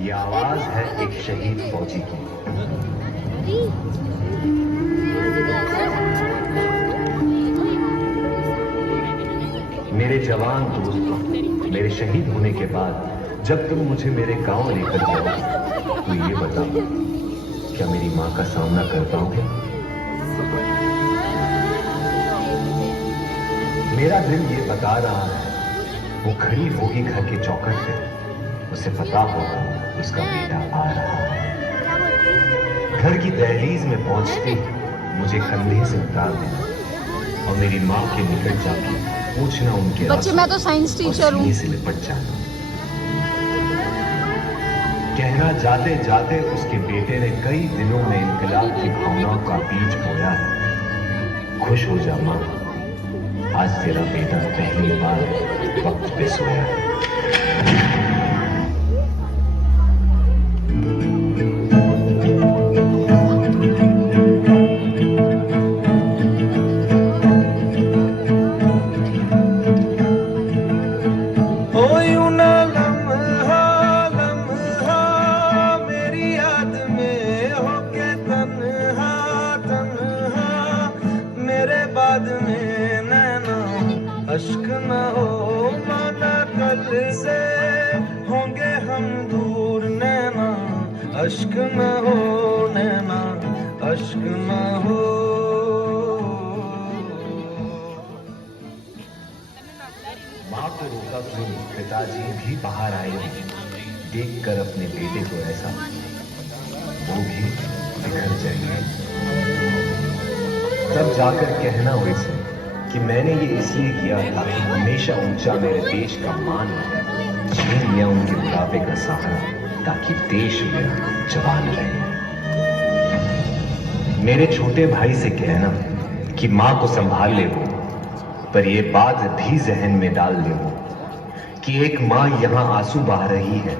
ये आवाज है एक शहीद फौजी की। मेरे जवान दोस्तों, मेरे शहीद होने के बाद जब तुम मुझे मेरे गांव लेकर जाओ तो ये बताओ, क्या मेरी मां का सामना कर पाओगे? मेरा दिल ये बता रहा है, वो खड़ी होगी घर के चौखट पे, उसे पता होगा उसका बेटा आ रहा है। घर की दहलीज में पहुंचते मुझे कंधे से उतार देना और मेरी माँ के निकट जाके पूछना उनके बच्चे, मैं तो साइंस टीचर हूँ, से लिपट जाना। कहना जाते जाते उसके बेटे ने कई दिनों में इनकलाब की भावनाओं का बीज बोया है। खुश हो जा माँ, आज तेरा बेटा पहली बार वक्त पे सोया है। अश्क न हो माना कल से होंगे हम दूर नैना, अश्क न हो नैना, अश्क न हो। माँ को रोका क्यों, पिताजी भी बाहर आए, देखकर अपने बेटे को ऐसा, वो भी बिखर जाएंगे। तब जाकर कहना उनसे कि मैंने ये इसलिए किया था कि हमेशा ऊंचा मेरे देश का मान रहे, छीन लिया उनके बुढ़ापे का सहारा ताकि देश मेरा जवान रहे। मेरे छोटे भाई से कहना कि मां को संभाल ले वो, पर ये बात भी जहन में डाल ले वो कि एक मां यहां आंसू बहा रही है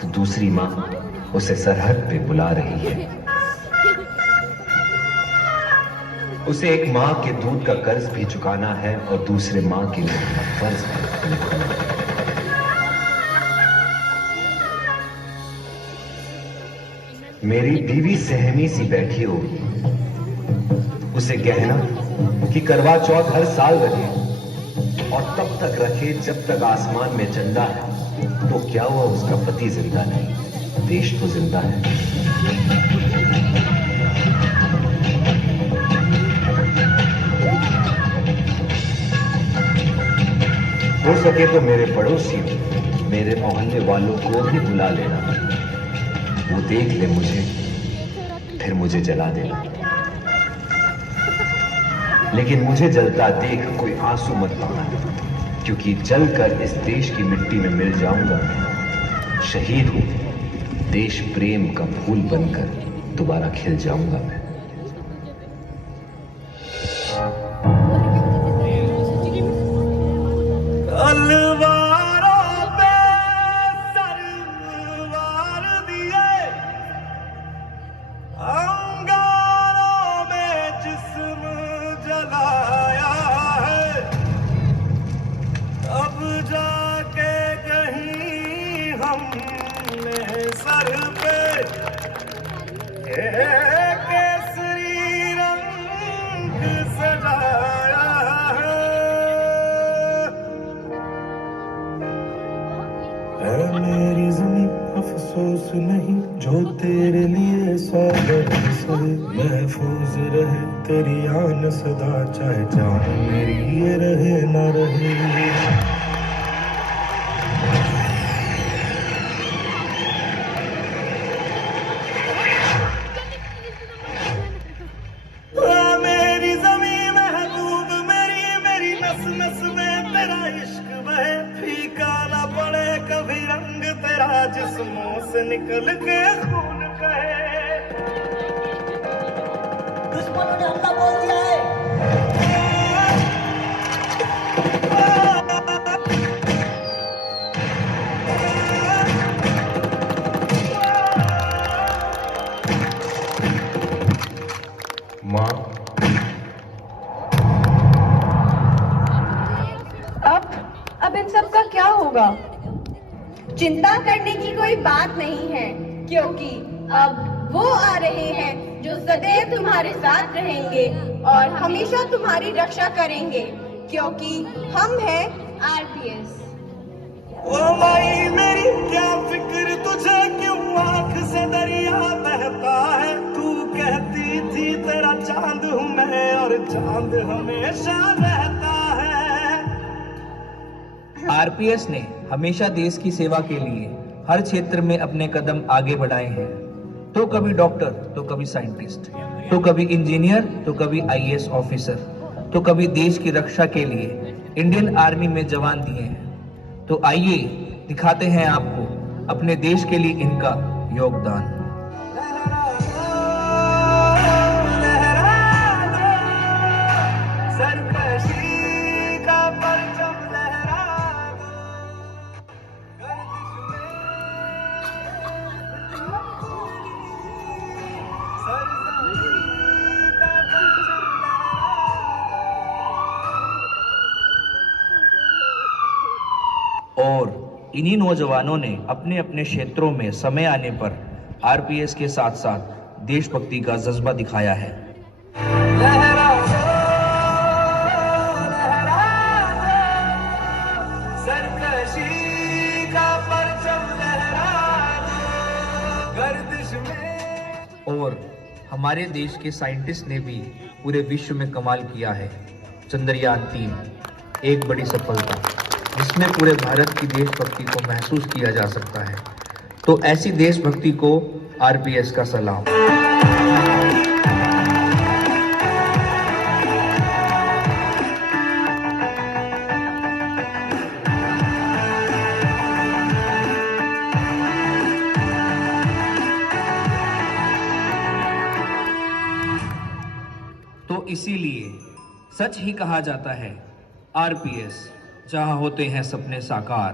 तो दूसरी मां उसे सरहद पे बुला रही है। उसे एक मां के दूध का कर्ज भी चुकाना है और दूसरे मां के लिए अपना फर्ज भी निभाना है। मेरी बीवी सहमी सी बैठी होगी, उसे कहना कि करवा चौथ हर साल रखे और तब तक रखे जब तक आसमान में चंदा है। तो क्या हुआ, उसका पति जिंदा नहीं, देश तो जिंदा है। हो सके तो मेरे पड़ोसियों, मेरे मोहल्ले वालों को भी बुला लेना, वो देख ले मुझे फिर मुझे जला देना। लेकिन मुझे जलता देख कोई आंसू मत बहाना, क्योंकि जलकर इस देश की मिट्टी में मिल जाऊंगा। शहीद हूं, देश प्रेम का फूल बनकर दोबारा खिल जाऊंगा मैं। सर पे केसरी रंग सजाया है मेरी ज़मीं, अफसोस नहीं जो तेरे लिए सौ सहे, महफूज रहे तेरी आन सदा, चाहे जान मेरी ये रहे ना रहे। जिस्मों से निकल के खून कहे, दुश्मनों ने हमला बोल दिया है। माँ, अब इन सब का क्या होगा? चिंता करने की कोई बात नहीं है, क्योंकि अब वो आ रहे हैं जो सदैव तुम्हारे साथ रहेंगे और हमेशा तुम्हारी रक्षा करेंगे, क्योंकि हम हैं आरपीएस। ओ माई मेरी क्या फिक्र तुझे, क्यों आंख से दरिया बहता है। तू कहती थी तेरा चांद हूँ मैं और चांद हमेशा रहता है। आरपीएस ने हमेशा देश की सेवा के लिए हर क्षेत्र में अपने कदम आगे बढ़ाए हैं। तो कभी डॉक्टर, तो कभी साइंटिस्ट, तो कभी इंजीनियर, तो कभी आईएएस ऑफिसर, तो कभी देश की रक्षा के लिए इंडियन आर्मी में जवान दिए हैं। तो आइए दिखाते हैं आपको अपने देश के लिए इनका योगदान। और इन्हीं नौजवानों ने अपने अपने क्षेत्रों में समय आने पर आरपीएस के साथ साथ देशभक्ति का जज्बा दिखाया है। और हमारे देश के साइंटिस्ट ने भी पूरे विश्व में कमाल किया है। चंद्रयान 3 एक बड़ी सफलता, जिसमें पूरे भारत की देशभक्ति को महसूस किया जा सकता है। तो ऐसी देशभक्ति को आरपीएस का सलाम। तो इसीलिए सच ही कहा जाता है, आरपीएस जहां होते हैं सपने साकार।